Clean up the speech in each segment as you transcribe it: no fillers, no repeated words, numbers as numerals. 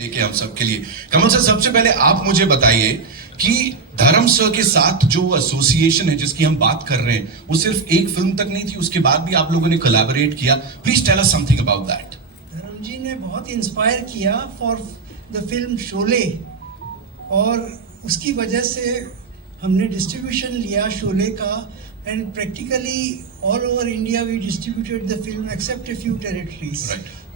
लेके हम सबके लिए। कमल सर, सबसे पहले आप मुझे बताइए कि धर्म सर के साथ जो एसोसिएशन है जिसकी हम बात कर रहे हैं, वो सिर्फ एक फिल्म तक नहीं थी, उसके बाद भी आप लोगों ने कोलैबोरेट किया। Please tell us something about that. Dharam ji ने बहुत इंस्पायर किया फॉर द फिल्म शोले, और उसकी वजह से हमने डिस्ट्रीब्यूशन लिया शोले का, and practically all over India we distributed the film except a few territories,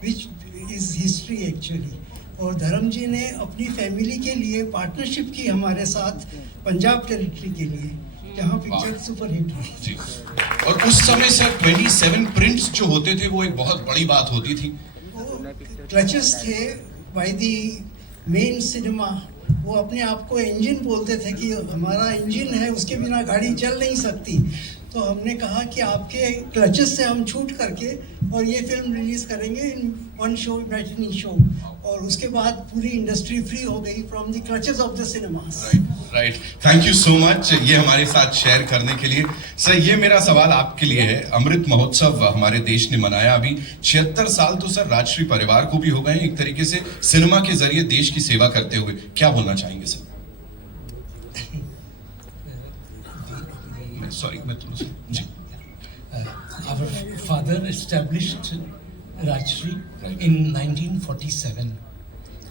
which is history actually. और धर्म जी ने अपनी फैमिली के लिए पार्टनरशिप की हमारे साथ पंजाब टेरिटरी के लिए, जहां पिक्चर सुपरहिट हुई। और उस समय सर 27 प्रिंट्स जो होते थे वो एक बहुत बड़ी बात होती थी। वो क्लचेस थे बाय दी मेन सिनेमा, वो अपने आप को इंजन बोलते थे कि हमारा इंजन है, उसके बिना गाड़ी चल नहीं सकती। तो हमने कहा कि आपके क्लचेस से हम छूट करके और ये फिल्म रिलीज करेंगे in one show, matinee show, और उसके बाद पूरी इंडस्ट्री फ्री हो गई from the clutches of the cinemas. Right, thank you so much ये हमारे साथ शेयर करने के लिए। सर, ये मेरा सवाल आपके लिए है। अमृत महोत्सव हमारे देश ने मनाया अभी 76 साल, तो सर राजश्री परिवार को भी हो गए एक तरीके से सिनेमा के जरिए देश की सेवा करते हुए। क्या बोलना चाहेंगे sir? Sorry, our father established Rajshri in 1947,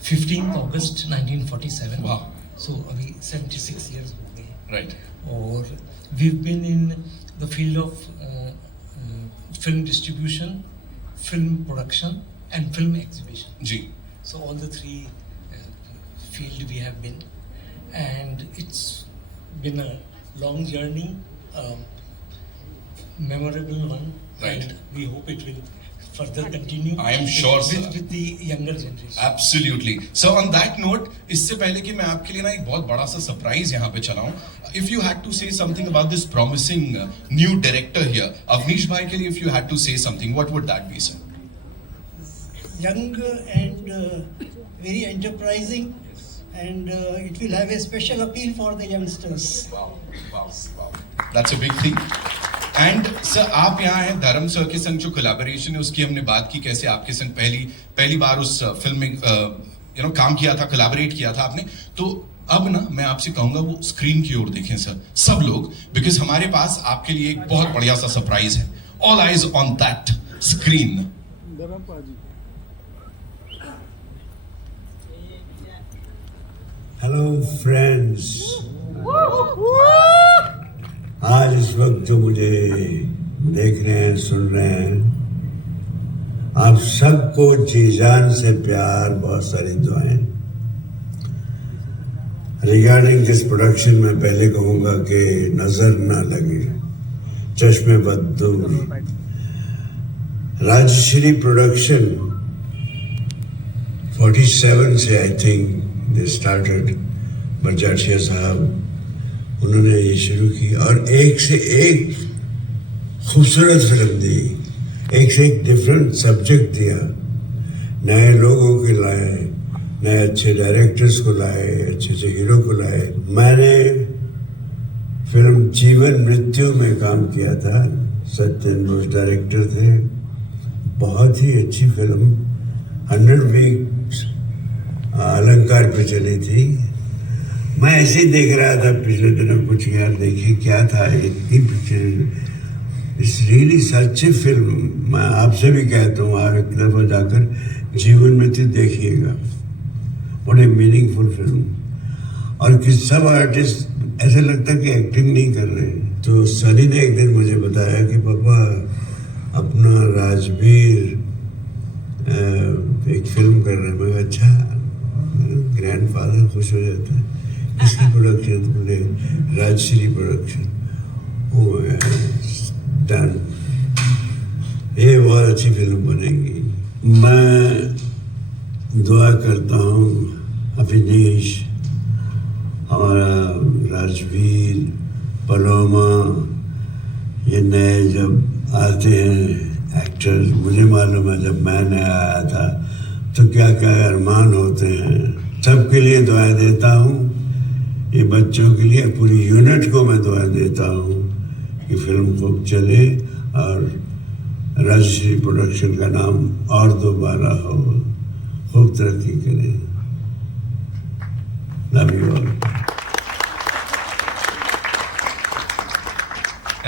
15th August 1947. Wow. So अभी 76 years हो गए. Right. और we've been in the field of film distribution, film production and film exhibition. Ji. So all the three field we have been, and it's been a long journey. Memorable one, right? And we hope it will further continue. I am sure, sir. With the younger generation. Absolutely. So on that note, इससे पहले कि मैं आपके लिए ना एक बहुत बड़ा सा सरप्राइज यहाँ पे चलाऊं, if you had to say something about this promising new director here, Awanish भाई के लिए if you had to say something, what would that be, sir? Young and very enterprising, and it will have a special appeal for the youngsters. Wow, wow, wow. That's a big thing. And sir, आप यहाँ हैं धर्म sir के संग जो collaboration है उसकी हमने बात की, कैसे आपके संग पहली बार उस फिल्म में काम किया था, कोलैबोरेट किया था आपने। तो अब ना मैं आपसे कहूंगा वो स्क्रीन की ओर देखें सर सब लोग, बिकॉज हमारे पास आपके लिए एक बहुत बढ़िया सा सरप्राइज है। All eyes on that screen. Hello friends, आज इस वक्त जो मुझे देख रहे हैं, सुन रहे हैं, आप सबको जी जान से प्यार, बहुत सारी दुआएं। रिगार्डिंग दिस प्रोडक्शन मैं पहले कहूँगा कि नजर ना लगे, चश्मे बद दूर। राजश्री प्रोडक्शन 47 से आई थिंक दे स्टार्टेड, बरजाठिया साहब उन्होंने ये शुरू की, और एक से एक खूबसूरत फिल्म दी, एक से एक डिफरेंट सब्जेक्ट दिया, नए लोगों को लाए, नए अच्छे डायरेक्टर्स को लाए, अच्छे अच्छे हीरो को लाए। मैंने फिल्म जीवन मृत्यु में काम किया था, सत्यन बोस डायरेक्टर थे, बहुत ही अच्छी फिल्म, 100 वीक्स अलंकार पे चली थी। मैं ऐसे ही देख रहा था पिछले दिनों, कुछ यार देखिए क्या था, इतनी picture, it's really such A film. मैं आपसे भी कहता हूँ, आप एक दफ़ा जाकर जीवन मृत्यु देखिएगा, बड़े मीनिंगफुल फिल्म। और कि सब आर्टिस्ट ऐसा लगता कि एक्टिंग नहीं कर रहे हैं। तो सनी ने एक दिन मुझे बताया कि पापा अपना राजवीर एक फिल्म कर रहे हैं। मैं अच्छा, ग्रैंडफादर खुश हो जाता है। इसकी प्रोडक्शन बोले राजश्री प्रोडक्शन, वो डन, ये बहुत अच्छी फिल्म बनेगी। मैं दुआ करता हूँ अभिनीश, हमारा राजवीर, पलोमा, ये नए जब आते हैं एक्टर्स, मुझे मालूम है जब मैं नया आया था तो क्या क्या अरमान होते हैं। सबके लिए दुआएं देता हूँ, ये बच्चों के लिए, पूरी यूनिट को मैं दुआ देता हूँ कि फिल्म खूब चले और राजश्री प्रोडक्शन का नाम और दोबारा हो, खूब तरक्की करें।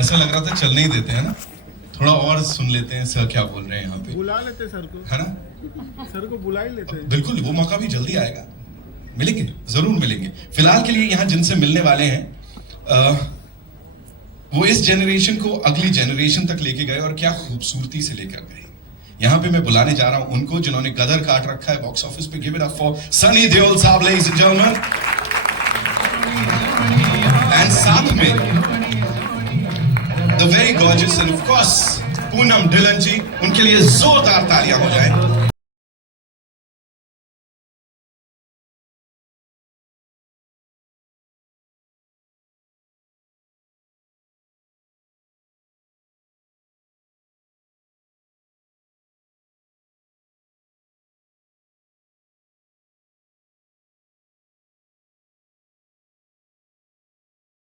ऐसा लग रहा था चलने ही देते हैं ना, थोड़ा और सुन लेते हैं सर क्या बोल रहे हैं यहाँ पे, बुला लेते सर को, है ना? सर को बुला ही लेते हैं। बिल्कुल, वो मौका भी जल्दी आएगा, मिलेंगे, जरूर मिलेंगे। फिलहाल के लिए यहाँ जिनसे मिलने वाले हैं वो इस जनरेशन को अगली जनरेशन तक लेके गए और क्या खूबसूरती से लेकर गए। यहाँ पे मैं बुलाने जा रहा हूं उनको जिन्होंने गदर काट रखा है बॉक्स ऑफिस पे। Give it up for Sunny Deol साहब, लेडीज एंड जेंटलमैन। एंड साथ में the very gorgeous and of course Poonam Dhillon ji, उनके लिए जोरदार तालियां हो जाए।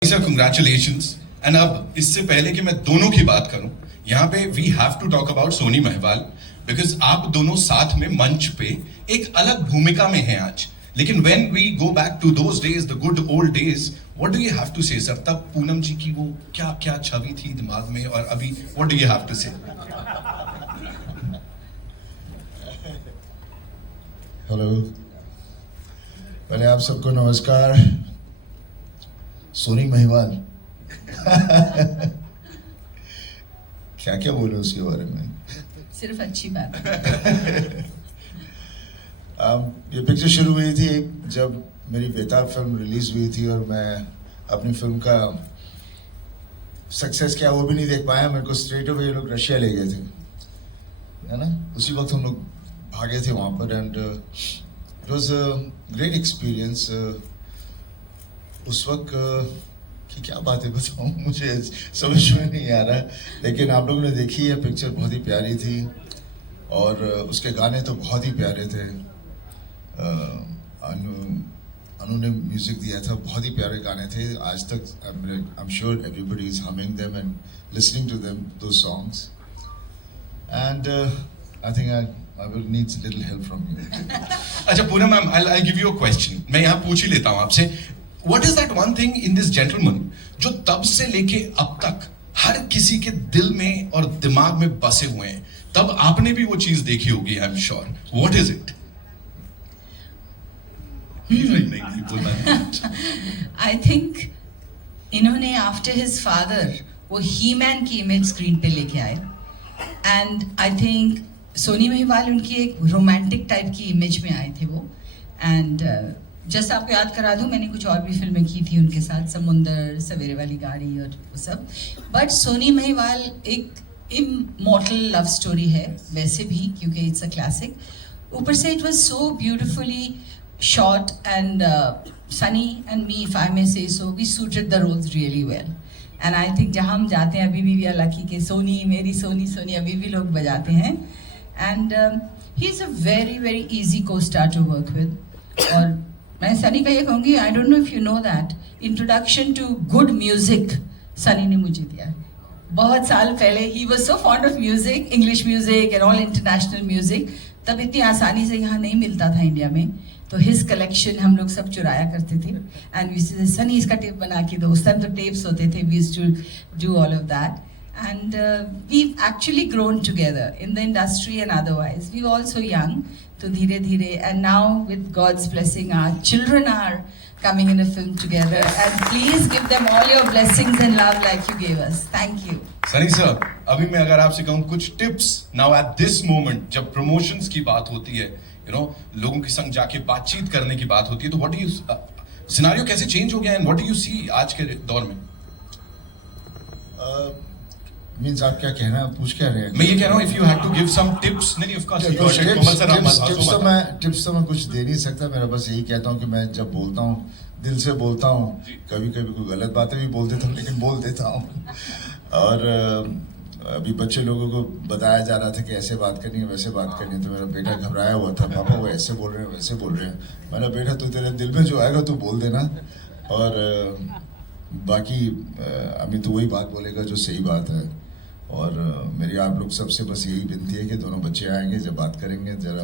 Sir congratulations. एंड अब इससे पहले कि मैं दोनों की बात करूं, यहां पे we have to talk about Sohni Mahiwal, because आप दोनों साथ में मंच पे एक अलग भूमिका में हैं आज। लेकिन when we go back to those days, the good old days, what do you have to say sir? तब पूनम जी की वो क्या क्या छवि थी दिमाग में, और अभी what do you have to say? Hello, पहले आप सबको नमस्कार। सोनी महिवाल क्या क्या बोले उसके बारे में? सिर्फ अच्छी बात। ये पिक्चर शुरू हुई थी जब मेरी बेताब फिल्म रिलीज हुई थी और मैं अपनी फिल्म का सक्सेस क्या वो भी नहीं देख पाया। मेरे को स्ट्रेट अवे ये लोग रशिया ले गए थे, है ना? उसी वक्त हम लोग भागे थे वहाँ पर and it was a great experience. उस वक्त की क्या बातें बताऊँ, मुझे समझ में नहीं आ रहा, लेकिन आप लोगों ने देखी है पिक्चर, बहुत ही प्यारी थी और उसके गाने तो बहुत ही प्यारे थे। अनु ने म्यूजिक दिया था, बहुत ही प्यारे गाने थे। आज तक I am sure everybody is humming them and listening to them, दो songs, and I think I will need a little help from you. अच्छा Poonam ma'am, I'll give you a question. मैं यहाँ पूछ ही लेता हूँ आपसे, What is that one thing in this gentleman जो तब से लेके अब तक हर किसी के दिल में और दिमाग में बसे हुए हैं? तब आपने भी वो चीज देखी होगी, I am sure. What is it? I think इन्होंने आफ्टर हिज फादर वो ही मैन की इमेज स्क्रीन पे लेके आए, and I think Sohni Mahiwal उनकी एक रोमांटिक टाइप की इमेज में आए थे वो। एंड जस्ट आपको याद करा दूं, मैंने कुछ और भी फिल्में की थी उनके साथ, समुंदर, सवेरे वाली गाड़ी और वो सब, बट सोनी महिवाल एक इमॉर्टल लव स्टोरी है वैसे भी, क्योंकि इट्स अ क्लासिक। ऊपर से it was so beautifully shot and Sunny and me, if I may say so, we suited the roles really well. And I think जहाँ हम जाते हैं अभी भी we are lucky कि सोनी, मेरी सोनी, सोनी अभी भी लोग बजाते हैं। And he is a very very easy co-star to work with. और मैं सनी का ये कहूँगी, I don't know if you know that, introduction to good music Sunny ने मुझे दिया। बहुत साल पहले he was so fond of music, English music and all international music, तब इतनी आसानी से यहाँ नहीं मिलता था इंडिया में, तो हिज कलेक्शन हम लोग सब चुराया करते थे एंड वी से सनी इसका टेप बना के दो। उस टाइम तो टेप्स होते थे, we used to do all of that and we actually grown together in the industry and otherwise we also young, तो धीरे धीरे and now with God's blessing our children are coming in a film together, and please give them all your blessings and love like you gave us. Thank you. Sunny sir, अभी मैं अगर आपसे कहूँ कुछ tips now at this moment, जब promotions की बात होती है, यू नो लोगों के संग जाके बातचीत करने की बात होती है, तो व्हाट डू यू सिनेरियो कैसे चेंज हो गया and what do you see आज के दौर में? मींस आप क्या कहना पूछ क्या रहे हैं? मैं ये कह रहा हूँ if you had to give some tips, नहीं ऑफ कोर्स टिप्स तो मैं कुछ दे नहीं सकता। मेरा बस यही कहता हूँ कि मैं जब बोलता हूँ दिल से बोलता हूँ, कभी कभी कोई गलत बातें भी बोल देता हूँ, लेकिन बोल देता हूँ। और अभी बच्चे लोगों को बताया जा रहा था कि ऐसे बात करनी है, वैसे बात करनी है, तो मेरा बेटा घबराया हुआ था, पापा वो ऐसे बोल रहे हैं, वैसे बोल रहे हैं। मेरा बेटा तू तेरे दिल में जो आएगा तू बोल देना, और बाकी अभी तो वही बात बोलेगा जो सही बात है। और मेरी आप लोग सबसे बस यही विनती है कि दोनों बच्चे आएंगे, जब बात करेंगे ज़रा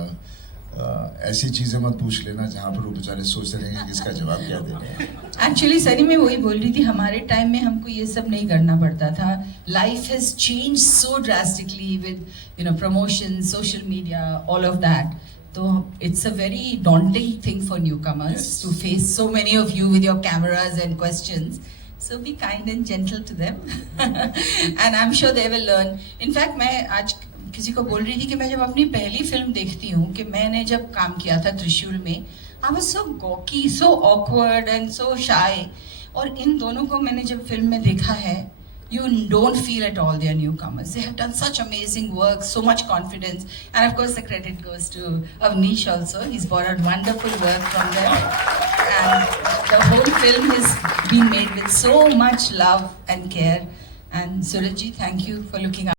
ऐसी चीज़ें मत पूछ लेना जहाँ पर वो बेचारे सोचते रहेंगे कि इसका जवाब क्या देना है। एक्चुअली सनी मैं वही बोल रही थी, हमारे टाइम में हमको ये सब नहीं करना पड़ता था. Life has change so drastically with promotion, social media, all of that. तो it's a very daunting thing for newcomers to face so many of you with your cameras and questions. So be kind and gentle to them. And I'm sure they will learn. In fact, मैं आज किसी को बोल रही थी कि मैं जब अपनी पहली फिल्म देखती हूँ कि मैंने जब काम किया था त्रिशूल में, I was so gawky, so awkward and so shy. और इन दोनों को मैंने जब फिल्म में देखा है, you don't feel at all they are newcomers. They have done such amazing work, so much confidence. And of course the credit goes to Avnish also. He's brought out wonderful work from them. And the whole film has been made with so much love and care. And Surajji, thank you for looking after.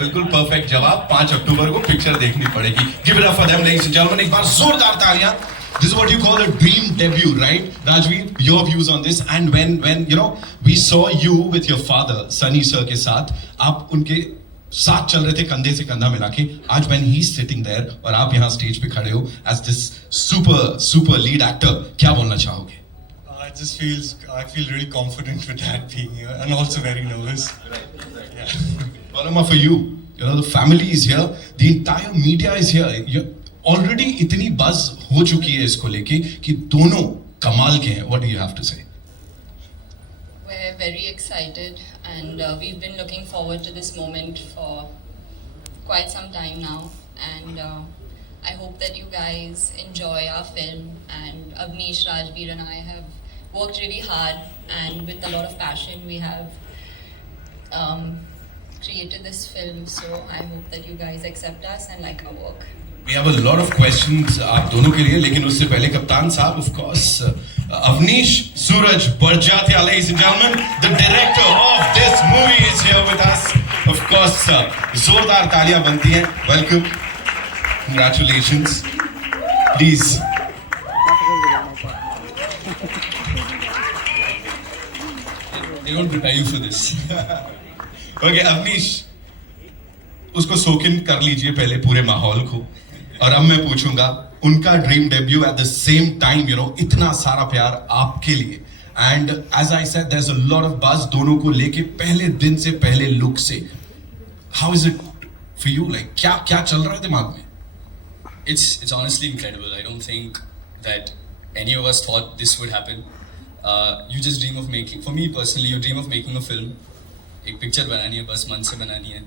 बिल्कुल perfect जवाब. 5 अक्टूबर को picture देखनी पड़ेगी. Give it up for them ladies and gentleman. एक बार जोरदार तालियां. This is what you call a dream debut, right? Rajveer, your views on this. And when you know we saw you with your father, Sunny sir के साथ, आप उनके साथ चल रहे थे कंधे से कंधा मिला के. आज when he's sitting there और आप यहाँ स्टेज पे खड़े हो as this super lead actor, क्या बोलना चाहोगे? I feel really confident with that being here and also very nervous. Yeah. Paloma, for you, the family is here, the entire media is here. Already इतनी buzz हो चुकी है इसको लेके कि दोनों कमाल के हैं. What do you have to say? We're very excited and we've been looking forward to this moment for quite some time now, and I hope that you guys enjoy our film. And Avnish, Rajveer and I have worked really hard, and with a lot of passion we have created this film, so I hope that you guys accept us and like our work. We have a lot of questions आप दोनों के लिए, लेकिन उससे पहले कप्तान साहब, of course, Avnish Suraj Barjatia, ladies and gentlemen, the director of this movie is here with us. Of course, जोरदार तालियां बनती हैं. Welcome, congratulations. Please. They don't prepare you for this. Okay, Avnish, उसको सोकिन कर लीजिए पहले पूरे माहौल को, और अब मैं पूछूंगा उनका dream debut at the same time, इतना सारा प्यार आपके लिए. And as I said, there is a lot of buzz दोनों को लेके पहले दिन से, पहले लुक से. How is it for you? Like क्या चल रहा है दिमाग में? It's honestly incredible. I don't think that any of us thought this would happen. You just dream of making, for me personally, you dream of making a film. एक picture बनानी है, बस मन से बनानी है.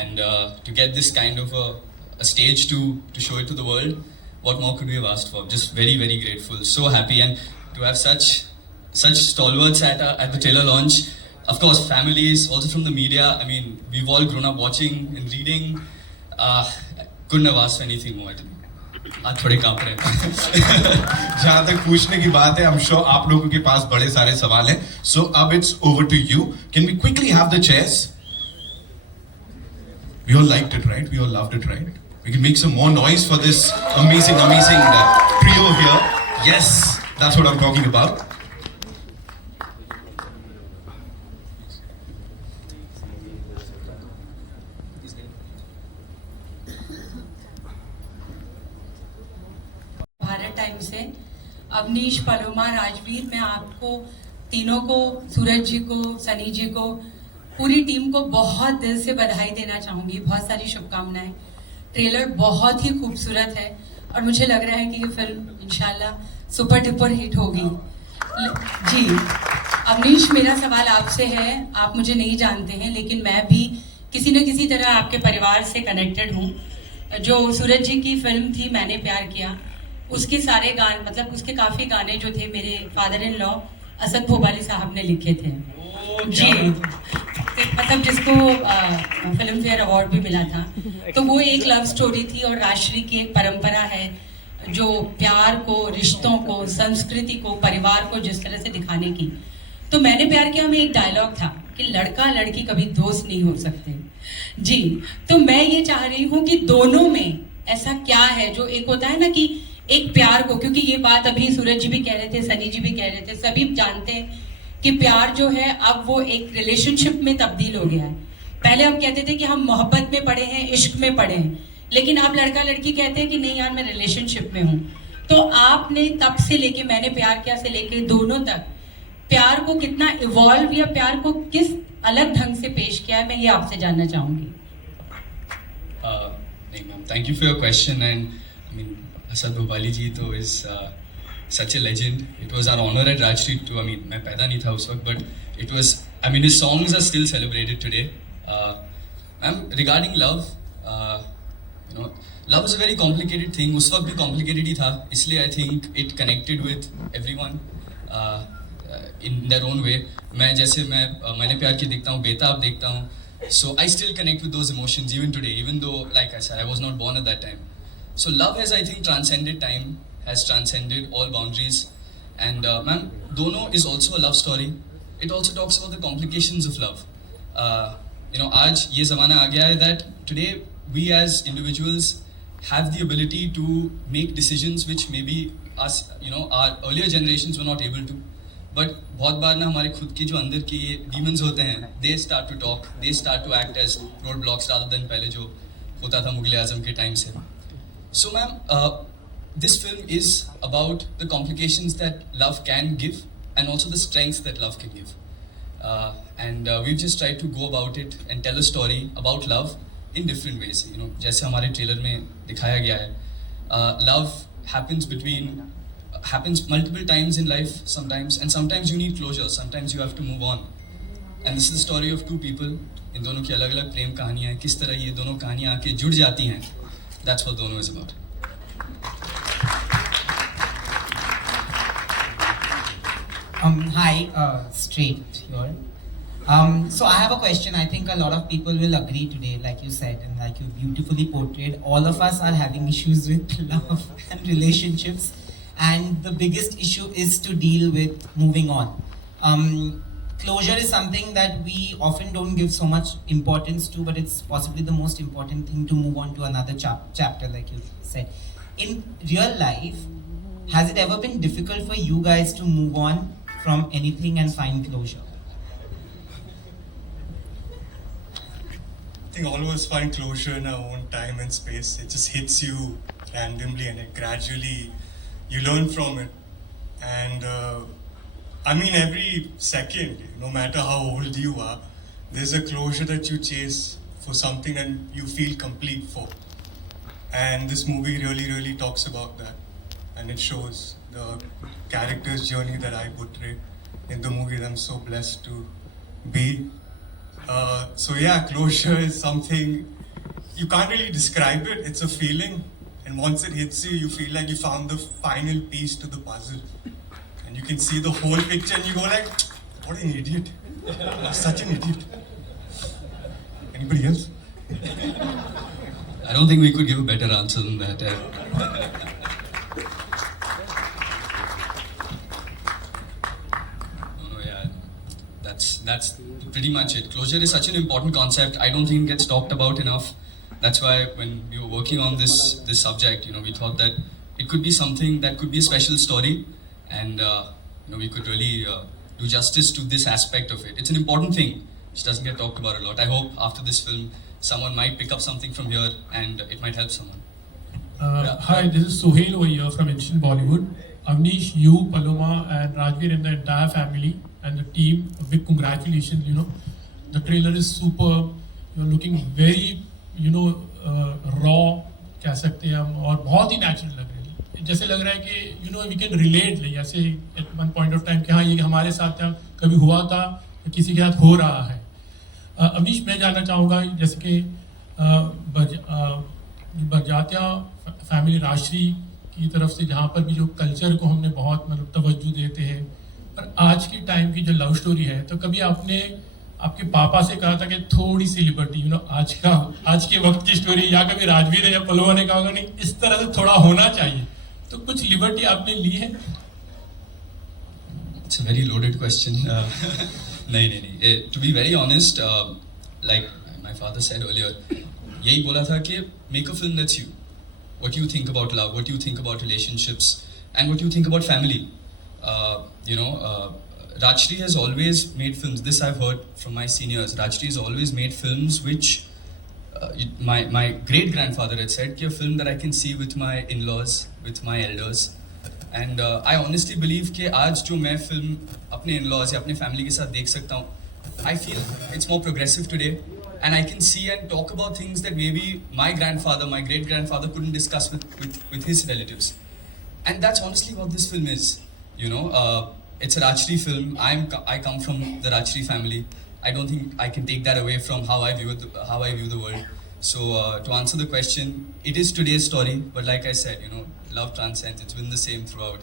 And to get this kind of a stage to show it to the world, what more could we have asked for? Just very, very grateful, so happy, and to have such stalwarts at the trailer launch. Of course, families, also from the media. I mean, we've all grown up watching and reading. Couldn't have asked for anything more. आज थोड़े कांप रहे हैं. जहां तक पूछने की बात है, I'm sure आप लोगों के पास बड़े सारे सवाल हैं. So अब it's over to you. Can we quickly have the chairs? We all liked it, right? We all loved it, right? We can make some more noise for this amazing trio here. Yes, that's what I'm talking about. Bharat time से Awanish, Paloma, Rajveer, मैं आपको तीनों को, सूरज जी को, सनी जी को, पूरी team को बहुत दिल से बधाई देना चाहूँगी. बहुत सारी शुभकामनाएं. ट्रेलर बहुत ही खूबसूरत है और मुझे लग रहा है कि ये फिल्म इंशाल्लाह सुपर डुपर हिट होगी. जी अवनीश, मेरा सवाल आपसे है. आप मुझे नहीं जानते हैं, लेकिन मैं भी किसी न किसी तरह आपके परिवार से कनेक्टेड हूँ. जो सूरज जी की फिल्म थी मैंने प्यार किया, उसके सारे गाने मतलब उसके काफ़ी गाने जो थे मेरे father in law Asad Bhopali साहब ने लिखे थे जी, मतलब जिसको फिल्म फेयर अवार्ड भी मिला था। तो वो एक लव स्टोरी थी और राजश्री की एक परंपरा है जो प्यार को, रिश्तों को, संस्कृति को, परिवार को जिस तरह से दिखाने की। तो मैंने प्यार किया में एक डायलॉग था कि लड़का लड़की कभी दोस्त नहीं हो सकते जी। तो मैं ये चाह रही हूँ कि दोनों में ऐसा क्या है जो एक होता है ना कि एक प्यार को, क्योंकि ये बात अभी सूरज जी भी कह रहे थे, सनी जी भी कह रहे थे, सभी जानते हैं कि प्यार जो है अब वो एक रिलेशनशिप में तब्दील हो गया है। पहले हम कहते थे कि हम मोहब्बत में पड़े हैं, इश्क में पड़े हैं, लेकिन अब लड़का लड़की कहते हैं कि नहीं यार मैं रिलेशनशिप में हूँ। तो आपने तब से लेके मैंने प्यार किया से लेके दोनों तक प्यार को कितना इवॉल्व या प्यार को किस अलग ढंग से पेश किया है, मैं ये आपसे जानना चाहूंगी। नहीं ma'am, thank you for your question and I mean Asad Bhopali ji तो is such a legend. It was our honor at Rajshri too. I mean, मैं पैदा नहीं था उस वक्त, but it was. I mean, his songs are still celebrated today. Ma'am, regarding love, you know, love is a very complicated thing. उस वक्त भी complicated ही था. इसलिए I think it connected with everyone in their own way. मैंने प्यार की देखता हूँ, बेताब देखता हूँ. So I still connect with those emotions even today, even though, like I said, I was not born at that time. So love has, I think, transcended time. Has transcended all boundaries, and ma'am, Dono is also a love story. It also talks about the complications of love. You know, आज ये ज़माना आ गया है that today we as individuals have the ability to make decisions which maybe us, you know, our earlier generations were not able to. But बहुत बार ना हमारे खुद के जो अंदर के ये demons होते हैं, they start to talk, they start to act as roadblocks rather than पहले जो होता था मुगल आज़म के टाइम से. So ma'am, this film is about the complications that love can give and also the strength that love can give. And we've just tried to go about it and tell a story about love in different ways. You know, जैसे हमारे trailer में दिखाया गया है, love happens multiple times in life sometimes, and sometimes you need closure, sometimes you have to move on. And this is the story of two people. इन दोनों की अलग-अलग प्रेम कहानियाँ हैं, किस तरह ये दोनों कहानियाँ आके जुड़ जाती हैं. That's what Dono is about. Hi, straight here. So I have a question. I think a lot of people will agree today, like you said, and like you beautifully portrayed. All of us are having issues with love and relationships, and the biggest issue is to deal with moving on. Closure is something that we often don't give so much importance to, but it's possibly the most important thing to move on to another chapter, like you said. In real life, has it ever been difficult for you guys to move on from anything and find closure? I think all of us find closure in our own time and space. It just hits you randomly, and it gradually you learn from it. And I mean, every second, no matter how old you are, there's a closure that you chase for something and you feel complete for. And this movie really talks about that, and it shows the character's journey that I portray in the movie that I'm so blessed to be. So yeah, closure is something you can't really describe it. It's a feeling, and once it hits you, you feel like you found the final piece to the puzzle, and you can see the whole picture, and you go like, "What an idiot! I'm such an idiot." Anybody else? I don't think we could give a better answer than that. That's pretty much it. Closure is such an important concept. I don't think it gets talked about enough. That's why when we were working on this subject, you know, we thought that it could be something that could be a special story, and you know, we could really do justice to this aspect of it. It's an important thing which doesn't get talked about a lot. I hope after this film, someone might pick up something from here, and it might help someone. Hi, this is Sohail over here from Ancient Bollywood. Avnish, you, Paloma, and Rajveer, and the entire family and the team, a big congratulations. You know, the trailer is superb. You're looking very, you know, raw, कह सकते हैं हम, और बहुत ही natural लग रहे हैं. जैसे लग रहा है कि you know we can relate, like जैसे at one point of time कि हाँ ये हमारे साथ कभी हुआ था, किसी के साथ हो रहा है. अवनीश, मैं जानना चाहूँगा जैसे कि बरजात्या फैमिली राजश्री की तरफ से, जहाँ पर भी जो कल्चर को हमने बहुत मतलब तवज्जो देते हैं। पर आज के टाइम की जो लव स्टोरी है, तो कभी आपने आपके पापा से कहा था कि थोड़ी सी लिबर्टी, आज के वक्त की स्टोरी, या कभी राजवीर या पलवा ने कहा होगा नहीं इस तरह से थोड़ा होना चाहिए, तो कुछ लिबर्टी आपने ली है? It's a very loaded question. नहीं. To be very honest, like my father said earlier, यही बोला था कि make a film that's you. What you think about love, what you think about relationships, and what you think about family. Rajshri has always made films. This I've heard from my seniors. Rajshri has always made films which my great grandfather had said, कि a film that I can see with my in-laws, with my elders. And I honestly believe कि आज जो मैं film अपने in-laws या अपने family के साथ देख सकता हूँ, I feel it's more progressive today, and I can see and talk about things that maybe my grandfather, my great grandfather couldn't discuss with his relatives. And that's honestly what this film is. It's a Rajshri film. I come from the Rajshri family. I don't think I can take that away from how I view the world. So to answer the question, it is today's story. But like I said, love transcends. It's been the same throughout.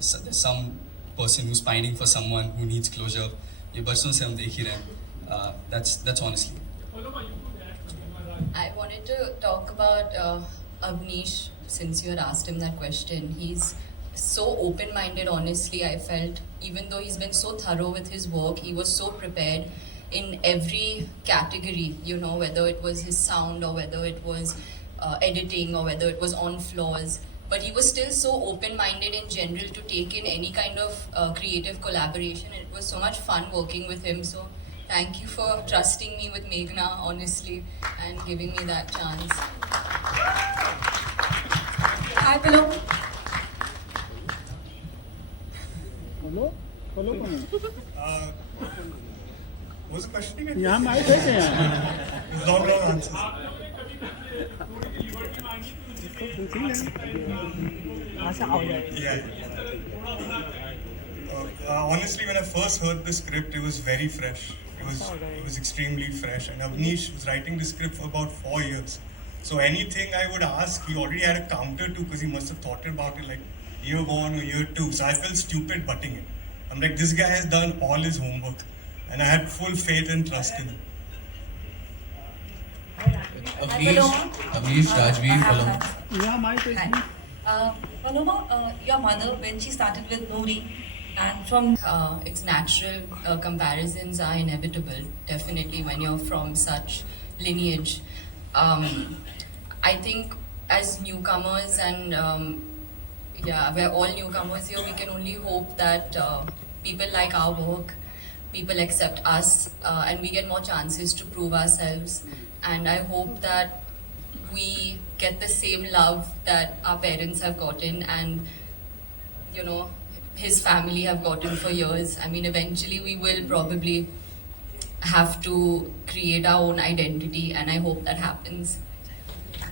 So there's some person who's pining for someone who needs closure. ये बरसों से हम देख ही रहे हैं. That's honestly. I wanted to talk about Avnish, since you had asked him that question. He's so open-minded, honestly, I felt. Even though he's been so thorough with his work, he was so prepared in every category, whether it was his sound or whether it was editing or whether it was on flaws. But he was still so open-minded in general to take in any kind of creative collaboration. And it was so much fun working with him. So thank you for trusting me with Meghna, honestly, and giving me that chance. Hi, Pillow. follow What was the question again? यहाँ mic है क्या? Long answers. Yeah. Honestly, when I first heard the script, it was very fresh. It was extremely fresh. And Avnish was writing the script for about 4 years. So anything I would ask, he already had a counter to, because he must have thought about it like year 1 or year 2. So I felt stupid butting it. I'm like, this guy has done all his homework. And I had full faith and trust in him. Avnish, Rajveer, Paloma. यहाँ mic है. Paloma, your mother, when she started with Noori, and from It's natural, comparisons are inevitable, definitely, when you're from such lineage. I think as newcomers, and we're all newcomers here, we can only hope that people like our work, people accept us, and we get more chances to prove ourselves. And I hope that we get the same love that our parents have gotten, and his family have gotten for years. I mean, eventually we will probably have to create our own identity, and I hope that happens.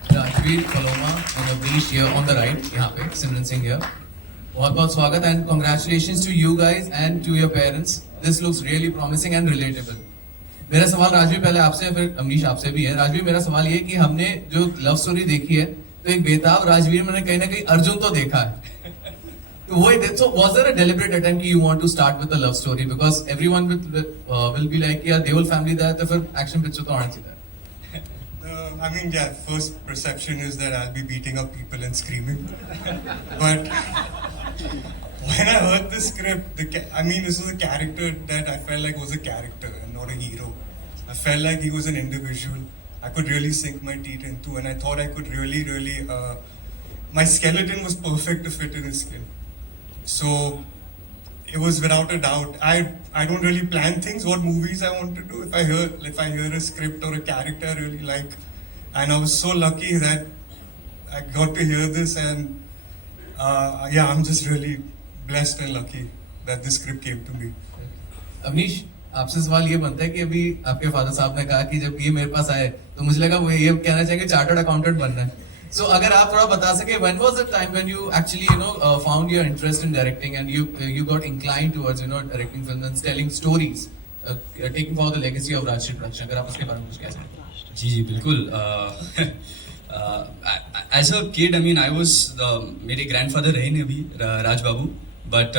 Rajveer, Paloma, and Avnish here on the right, यहाँ पे Simran Singh here. बहुत स्वागत, and congratulations to you guys and to your parents. This looks really promising and relatable. मेरा सवाल राजवीर पहले आपसे फिर अवनीश आपसे भी है. राजवीर, मेरा सवाल ये है कि हमने जो लव स्टोरी देखी है, तो एक बेताब राजवीर मैंने कहीं ना कहीं अर्जुन तो देखा है. तो वो so was there a deliberate attempt you want to start with a love story, because everyone will be like, yeah, deol family that तो फिर action picture तो आना चाहिए. I mean, yeah, first perception is that I'll be beating up people and screaming. But when I heard the script, this was a character that I felt like was a character and not a hero. I felt like he was an individual I could really sink my teeth into, and I thought I could really, my skeleton was perfect to fit in his skin. So it was without a doubt. I don't really plan things, what movies I want to do. If I hear a script or a character I really like, and I was so lucky that I got to hear this, and I'm just really blessed and lucky that this script came to me. Awanish, आपसे सवाल ये बनता है कि अभी आपके father साहब ने कहा कि जब ये मेरे पास आए तो मुझे लगा वो ये कहना चाहिए चार्टर्ड अकाउंटेंट बनना है. So अगर आप थोड़ा बता सके, when was the time when you actually found your interest in directing and you got inclined towards directing films and telling stories, taking forward the legacy of Rajshri production. अगर आप उसके बारे में कुछ कह सकते. जी बिल्कुल. As a kid, I mean, I was मेरे grandfather रहे ने अभी Raj Babu, but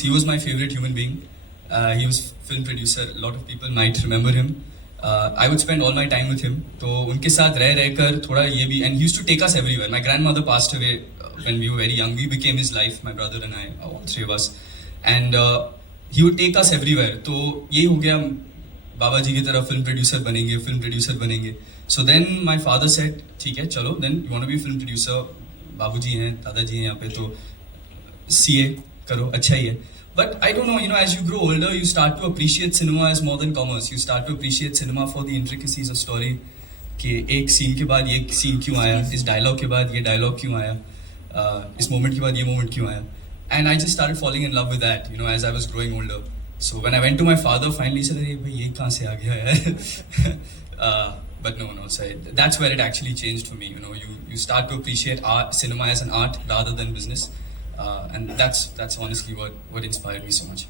he was my favorite human being. He was film producer. A lot of people might remember him. I would spend all my time with him. तो उनके साथ रह कर थोड़ा ये भी, and he used to take us everywhere. My grandmother passed away when we were very young. We became his life, my brother and I, all three of us. And he would take us everywhere. तो ये हो गया, बाबा जी की तरह film producer बनेंगे. So then my father said, ठीक है चलो, then you want to be a film producer, बाबूजी हैं, दादाजी हैं यहाँ पे, तो CA करो, अच्छा ही है. But I don't know, you know, as you grow older, you start to appreciate cinema as more than commerce. You start to appreciate cinema for the intricacies of story. कि एक scene के बाद ये scene क्यों आया, इस dialogue के बाद ये dialogue क्यों आया, इस moment के बाद ये moment क्यों आया. And I just started falling in love with that, you know, as I was growing older. So when I went to my father, finally he said, "Hey, भाई ये कहाँ से आ गया है?" But no, so that's where it actually changed for me. You know, you start to appreciate art, cinema as an art rather than business, and that's honestly what inspired me so much.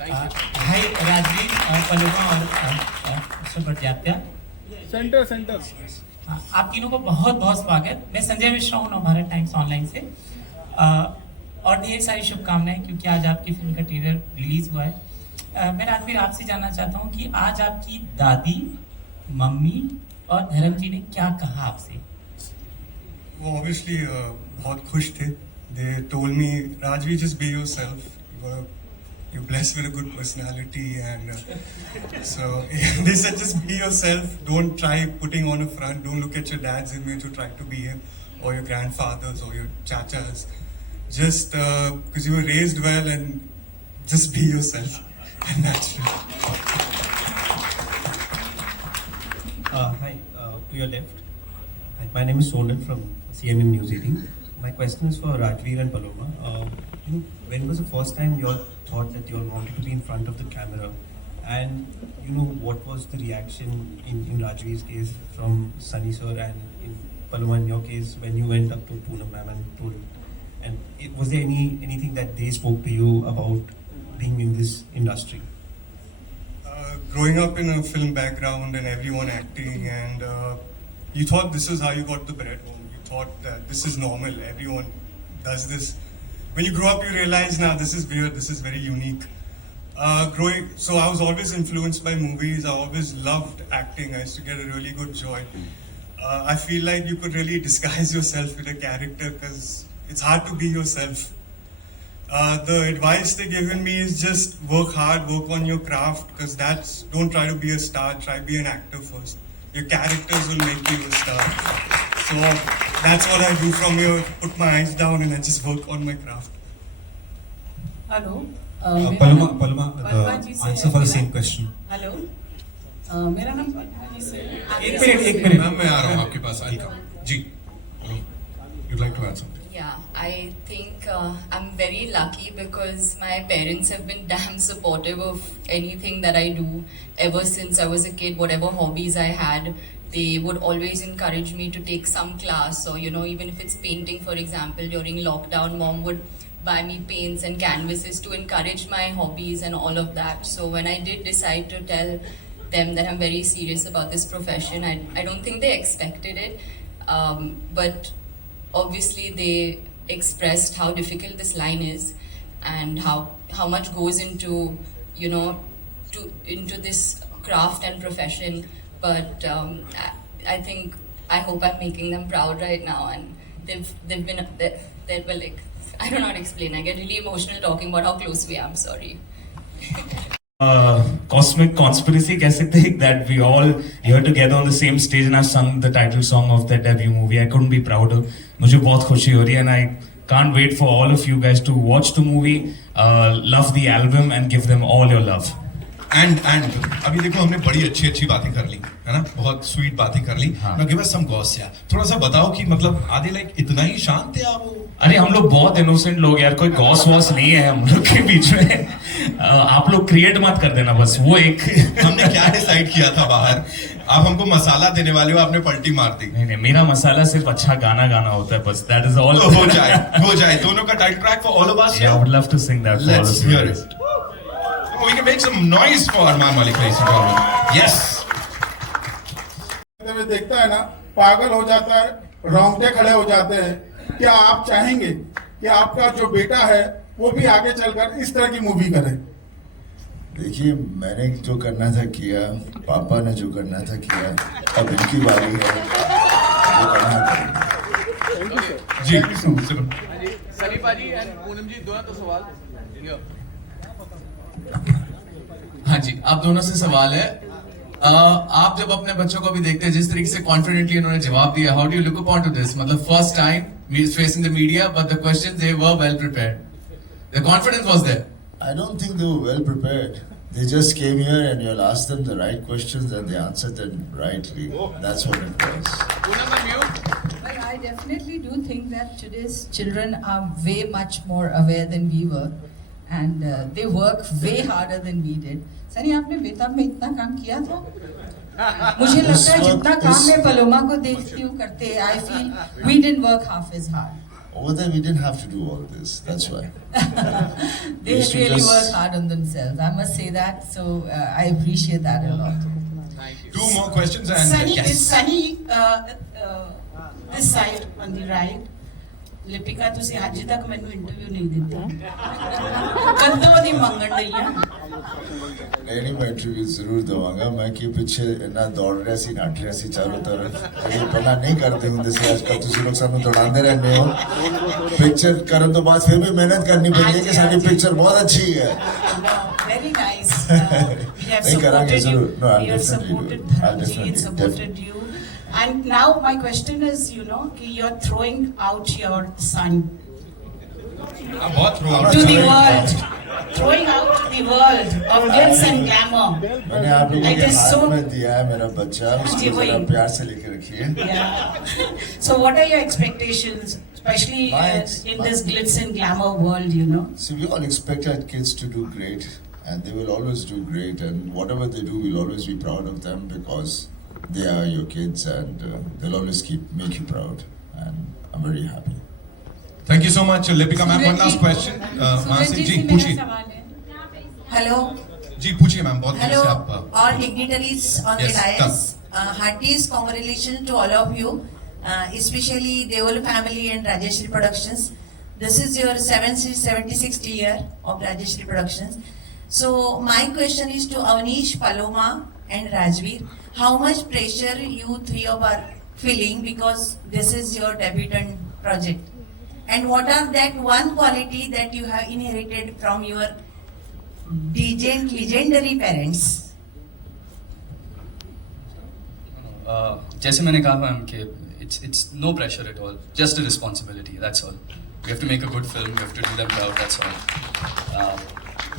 Thank you. Hi, Rajveer, Paloma और Mr. Pratyapya. Centre आप तीनों को बहुत बहुत स्वागत. मैं संजय मिश्रा हूँ Navbharat times online से, और ढेर सारी शुभकामनाएं क्योंकि आज आपकी फिल्म का ट्रेलर रिलीज हुआ है. मैं राजवीर आपसे जानना चाहता हूँ कि आज आपकी दादी, मम्मी और धर्म जी ने क्या कहा आपसे? वो obviously बहुत खुश थे. They told me, Rajveer, just be yourself. You're blessed with a good personality, and so they said just be yourself. Don't try putting on a front. Don't look at your dad's image or try to be him, or your grandfather's or your chachas. Just because you were raised well, and just be yourself and natural. Hi, to your left. Hi, my name is Sonal from CMM News 18. My question is for Rajveer and Paloma. When was the first time you all thought that you all wanted to be in front of the camera? And what was the reaction in Rajveer's case from Sunny sir, and in Paloma in your case when you went up to Poonam ma'am and told? And was there anything that they spoke to you about being in this industry? Growing up in a film background and everyone acting, and you thought this is how you got the bread home. You thought that this is normal, everyone does this. When you grow up, you realize, now this is weird, this is very unique. So I was always influenced by movies. I always loved acting. I used to get a really good joy. I feel like you could really disguise yourself with a character because it's hard to be yourself. The advice they given me is just work hard, work on your craft, because don't try to be a star, try be an actor first. Your characters will make you a star. So that's what I do from here, put my eyes down and I just work on my craft. Hello Paloma, answer for the same question. Hello मेरा नाम पलमा जी से. एक minute ma'am मैं आ रहा हूँ आपके पास. जी, you'd like to add something? Yeah, I think I'm very lucky because my parents have been damn supportive of anything that I do ever since I was a kid. Whatever hobbies I had, they would always encourage me to take some class, or even if it's painting, for example, during lockdown, mom would buy me paints and canvases to encourage my hobbies and all of that. So when I did decide to tell them that I'm very serious about this profession, I don't think they expected it, but obviously they expressed how difficult this line is and how much goes into into this craft and profession. But I hope I'm making them proud right now, and they were like, I don't know how to explain. I get really emotional talking about how close we are. I'm sorry. Cosmic conspiracy कह सकते हैं that we all here together on the same stage and have sung the title song of the debut movie. I couldn't be prouder. मुझे बहुत खुशी हो रही है, and I can't wait for all of you guys to watch the movie, love the album and give them all your love. And अभी देखो हमने बड़ी अच्छी बातें कर ली है ना, बहुत स्वीट बातें कर ली. Now give us some gossip. थोड़ा सा बताओ कि मतलब आधे लाइक इतना ही शांत थे आप? अरे हम लोग बहुत इनोसेंट लोग यार, कोई गॉस वॉस नहीं है हम लोग के बीच में. आप लोग क्रिएट मत कर देना बस. वो एक हमने क्या डिसाइड किया था बाहर, आप हमको मसाला देने वाले हो, आपने पलटी मार दी. नहीं, मेरा मसाला सिर्फ अच्छा गाना होता है बस. That is all. हो जाए दोनों का title track for all of us. I would love to sing that for Let's hear it. We can make some noise for Arman Malik, ladies and gentlemen. Yes. देखता है ना, पागल हो जाता है, रोंगटे खड़े हो जाते हैं। क्या आप चाहेंगे कि आपका जो बेटा है वो भी आगे चलकर इस तरह की मूवी करे? देखिए, मैंने जो करना था किया, पापा ने जो करना था किया, अब इनकी बारी है जो करना था। जी सलीफा जी एंड पूनम जी दोनों तो सवाल। हाँ जी, आप दोनों से सवाल है। आप जब अपने बच्चों को भी देखते हैं, जिस तरीके से कॉन्फिडेंटली उन्होंने जवाब दिया, how do you look upon to this? मतलब first time facing the media, but the questions they were well prepared, the confidence was there. I don't think they were well prepared. They just came here and you'll ask them the right questions and they answered them rightly. That's what it was. Well, I definitely do think that today's children are way much more aware than we were, and they work way harder than we did. Sunny, आपने बेताब में इतना काम किया था? मुझे लगता है जितना काम मैं पलोमा को देखती हूँ करते, I feel we didn't work half as hard. Over there, we didn't have to do all this. That's why. They really work hard on themselves. I must say that. So I appreciate that a lot. Two more questions and Sunny, yes. Sunny, this side on the right. ਲਿਪਿਕਾ ਤੁਸੀਂ ਅੱਜ ਤੱਕ ਮੈਨੂੰ interview ਨਹੀਂ ਦਿੱਤਾ, ਕਦੋਂ ਦੀ ਮੰਗਣ ਲਈ ਆ? नहीं, मैं इंटरव्यू जरूर दूंगा। मैं कि पिछे इन्ना दौड़ रहा सी, नट रहा सी चारों तरफ, कभी पता नहीं करते होंगे से आजकल तुसी लोग सानू दौड़ाते रहते हो। पिक्चर करने तो बाद फिर भी मेहनत करनी पड़ती है कि साडी पिक्चर बहुत अच्छी है। Very nice. We have नहीं करांगे supported you. जरूर। No, I'll We have definitely do. supported I'll Dhanji, supported you. And now my question is, you know, you're throwing out your son बहुत to the world, throwing out to the world of glitz and glamour. मैंने आप लोगों It के is हाथ so. में दिया है मेरा बच्चा, उसको वही। जरा प्यार से लेके रखिए। Yeah. So what are your expectations, especially in this glitz and glamour world, you know? So we all expect our kids to do great, and they will always do great, and whatever they do, we'll always be proud of them because they are your kids, and they'll always make you proud, and I'm very happy. Thank you so much, Lipika ma'am. One last question. Mansi जी पूछिए। Hello. जी पूछिए ma'am, बहुत देर Hello, से आप all dignitaries on Yes, the come. dais. Heartiest congratulations to all of you, especially Deol family and Rajeshri Productions. This is your 76th year of Rajeshri Productions. So my question is to Avnish, Paloma, and Rajveer. How much pressure you three of are feeling because this is your debutant project? And what are that one quality that you have inherited from your legendary parents? जैसे मैंने कहा ma'am कि it's no pressure at all, just a responsibility, that's all. We have to make a good film, we have to do them proud, that's all.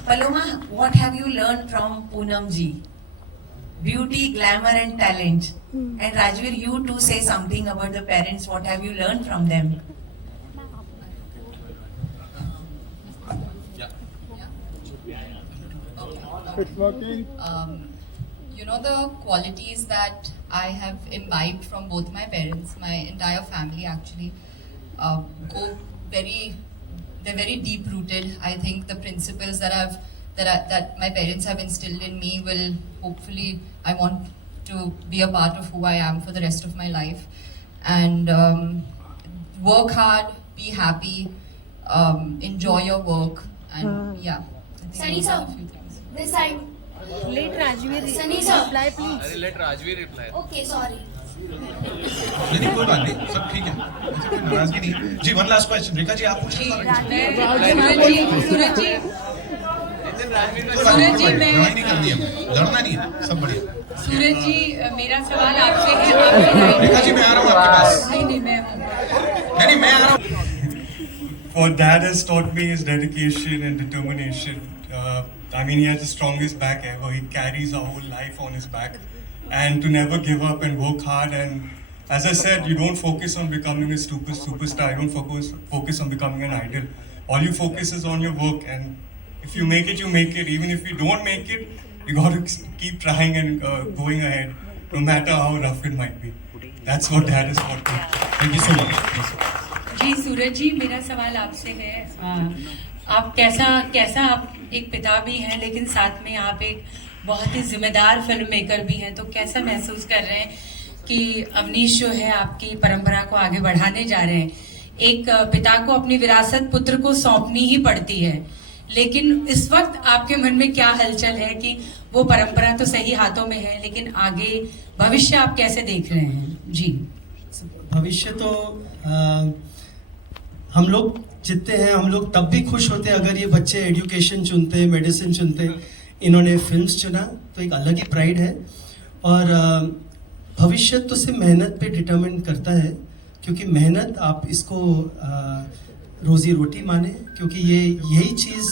Paloma, what have you learned from Poonam ji? Beauty, glamour and talent. And Rajveer, you too say something about the parents. What have you learned from them? It's working. You know, the qualities that I have imbibed from both my parents, my entire family actually, go they're very deep rooted. I think the principles that my parents have instilled in me will hopefully, I want to be a part of who I am for the rest of my life. And work hard, be happy, enjoy your work, and yeah. I think Sunny those are sir, a few things. this side. Let Rajveer Sunny sir. reply, please. अरे let Rajveer reply. Okay, sorry. नहीं कोई बात नहीं, सब ठीक है, ऐसे कोई नाराजगी नहीं। जी one last question, Rekha ji आप पूछिए। सूरज जी, सूरज जी, मैं लड़ाई नहीं करनी है, लड़ना नहीं है, सब बढ़िया। सूरज जी, मेरा सवाल आपसे है। रेखा जी मैं आ रहा हूँ आपके पास। नहीं, मैं आ रहा हूँ। What dad has taught me is dedication and determination. I mean, he has the strongest back ever. He carries our whole life on his back. And to never give up and work hard. And as I said, you don't focus on becoming a superstar. You don't focus on becoming an idol. All you focus is on your work. And if you make it, you make it. Even if you don't make it, you got to keep trying and going ahead, no matter how rough it might be. That's what dad has taught me. Thank you so much. जी सूरज जी, मेरा सवाल आपसे है, आप कैसा आप एक पिता भी हैं लेकिन साथ में आप एक बहुत ही जिम्मेदार फिल्म मेकर भी हैं, तो कैसा महसूस कर रहे हैं कि अवनीश जो है आपकी परंपरा को आगे बढ़ाने जा रहे हैं। एक पिता को अपनी विरासत पुत्र को सौंपनी ही पड़ती है, लेकिन इस वक्त आपके मन में क्या हलचल है कि वो परंपरा तो सही हाथों में है, लेकिन आगे भविष्य आप कैसे देख रहे हैं? जी, भविष्य तो हम लोग जितने हैं, हम लोग तब भी खुश होते हैं अगर ये बच्चे एजुकेशन चुनते, मेडिसिन चुनते। इन्होंने फिल्म्स चुना तो एक अलग ही प्राइड है। और भविष्य तो सिर्फ मेहनत पे डिटरमिन करता है, क्योंकि मेहनत आप इसको रोजी रोटी माने, क्योंकि ये यही चीज़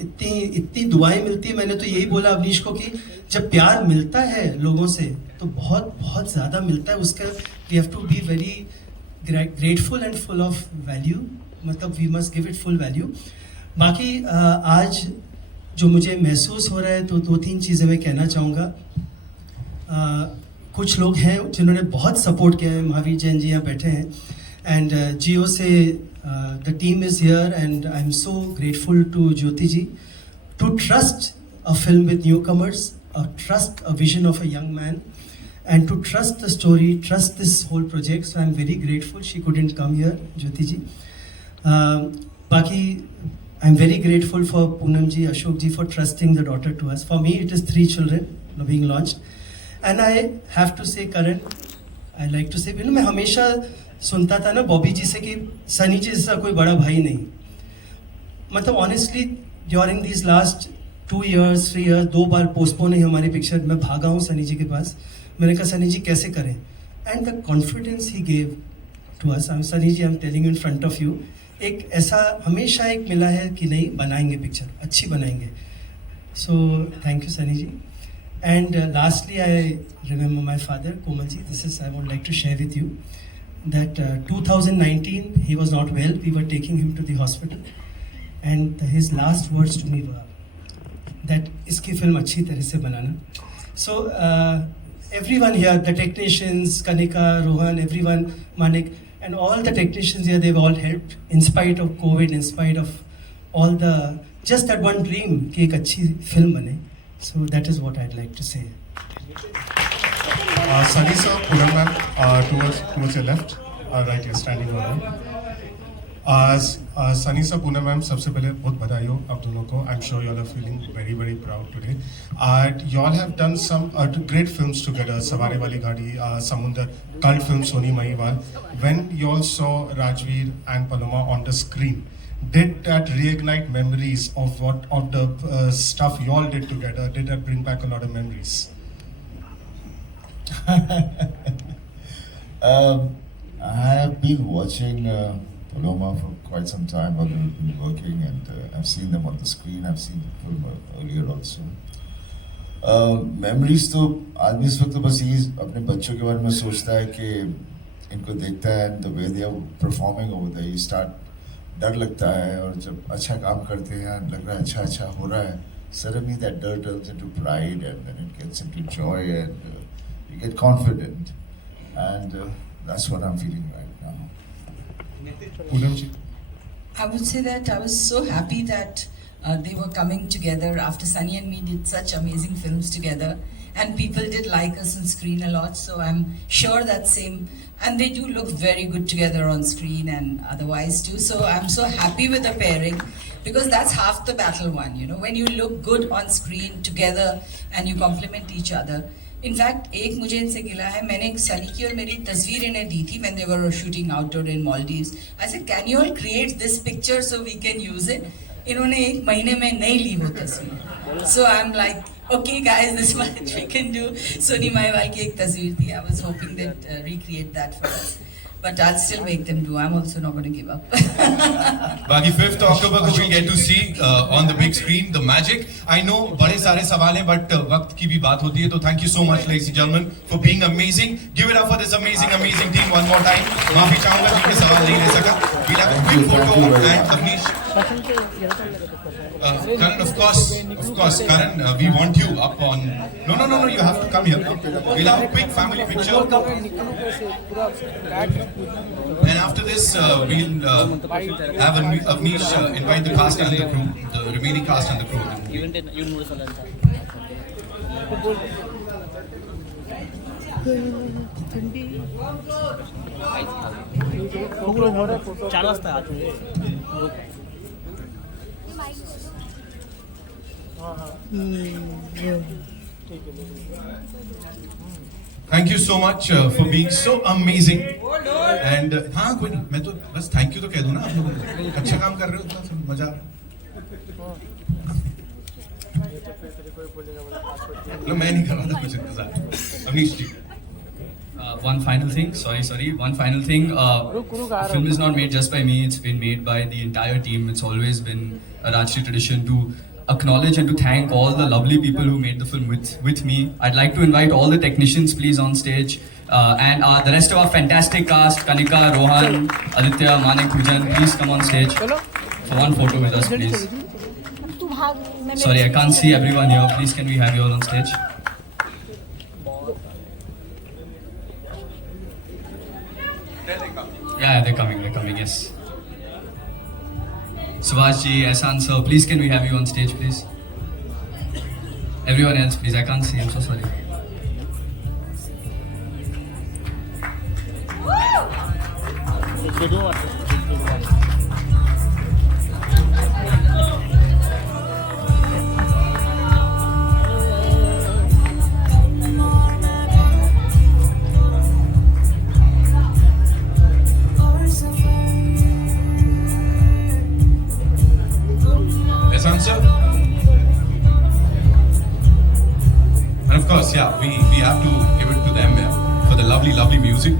इतनी दुआएं मिलती है। मैंने तो यही बोला अवनीश को कि जब प्यार मिलता है लोगों से तो बहुत बहुत ज़्यादा मिलता है। उसका we have to be very grateful and full of value, मतलब we must give it full value. बाकी आज जो मुझे महसूस हो रहा है तो 2-3 चीज़ें मैं कहना चाहूँगा। कुछ लोग हैं जिन्होंने बहुत सपोर्ट किया है। महावीर जैन जी यहाँ बैठे हैं, एंड जियो से the team is here and I am so grateful to Jyoti ji to trust a film with newcomers, trust a vision of a young man, and to trust the story, trust this whole project. So I'm very grateful she couldn't come here, Jyoti ji. Baki, I'm very grateful for Poonam ji, Ashok ji for trusting the daughter to us. For me, it is 3 children being launched. And I have to say, Karan, I like to say, मैं हमेशा सुनता था ना बॉबी जी से कि सनी जी जैसा कोई बड़ा भाई नहीं। मतलब honestly during these last 2 years, 3 years, 2 bar postpone है हमारी पिक्चर। मैं भागा हूँ सनी जी के पास, मैंने कहा सनी जी कैसे करें, and the confidence he gave to us. Sunny ji I am telling in front of you, एक ऐसा हमेशा एक मिला है कि नहीं बनाएंगे पिक्चर, अच्छी बनाएंगे। So thank you Sunny ji. And lastly I remember my father Komal ji, this is I would like to share with you that 2019 he was not well, we were taking him to the hospital, and his last words to me were that इसकी film अच्छी तरह से बनाना। सो everyone here, the technicians, Kanika, Rohan, everyone, Manik, and all the technicians here, they've all helped in spite of COVID, in spite of all the, just that one dream कि एक अच्छी film बने. So that is what I'd like to say. Sunny sir, Puram ma'am, towards your left, right, you're standing over there. Sunny sir, Poonam ma'am, सबसे पहले बहुत बधाई हो आप दोनों को। I am sure you are feeling very very proud today. You all have done some great films together, सवारी वाली गाड़ी, Samundar, cult film Sohni Mahiwal. When you all saw Rajveer and Paloma on the screen, did that reignite memories of the stuff you all did together? Did that bring back a lot of memories? I have been watching Paloma for quite some time. I've been working, and I've seen them on the screen. I've seen the film earlier also. Memories तो आदमी इस वक्त तो बस ये अपने बच्चों के बारे में सोचता है कि इनको देखता है, and the way they are performing over there, you start डर लगता है, और जब अच्छा काम करते हैं लग रहा है अच्छा हो रहा है, suddenly that dirt turns into pride, and then it gets into joy, and you get confident, and that's what I'm feeling right now. I would say that I was so happy that they were coming together after Sunny and me did such amazing films together, and people did like us on screen a lot, so I'm sure that same, and they do look very good together on screen and otherwise too, so I'm so happy with the pairing, because that's half the battle won, you know, when you look good on screen together and you complement each other. In fact एक मुझे इनसे गिला है, मैंने एक सनी की और मेरी तस्वीर इन्हें दी थी when they were shooting outdoor in Maldives. I said, can you all create this picture so we can use it? इन्होंने 1 महीने में नहीं ली वो तस्वीर. So I'm like, okay guys, this much we can do. Soni Mahiwal की एक तस्वीर थी. I was hoping that recreate that for us. But I'll still make them do. I'm also not going to give up. बाकी 5th October को we get to see on the big screen the magic. I know बड़े सारे सवाल हैं, but वक्त की भी बात होती है, तो thank you so much ladies and gentlemen for being amazing. Give it up for this amazing team one more time. माफी चाहूँगा जिनके सवाल नहीं ले सका. We'll have a quick photo and Avnish. Karan, of course, Karan, we want you up on. No, you have to come here. We'll have a quick family picture. And after this, we'll have Avnish invite the cast and the crew, the remaining cast and the crew. Thank you so much for being so amazing. And हाँ कोई नहीं, मैं तो बस thank you तो कह दूँ ना आप लोगों को. अच्छा काम कर रहे हो, इतना सब मजा. लो मैं नहीं कर रहा था कुछ इंतजार. अवनीश जी. One final thing, one final thing. The film is not made just by me, it's been made by the entire team. It's always been a Rajshri tradition to acknowledge and to thank all the lovely people who made the film with me. I'd like to invite all the technicians please on stage and the rest of our fantastic cast, Kanika, Rohan, Aditya, Manik, Pujan, please come on stage for one photo with us please. Sorry, I can't see everyone here. Please can we have you all on stage? Yeah, they're coming, yes. Subhash ji, Ehsan sir, please can we have you on stage, please? Everyone else, please, I can't see, I'm so sorry. Ehsan sir? And of course, yeah, we have to give it to them for the lovely music.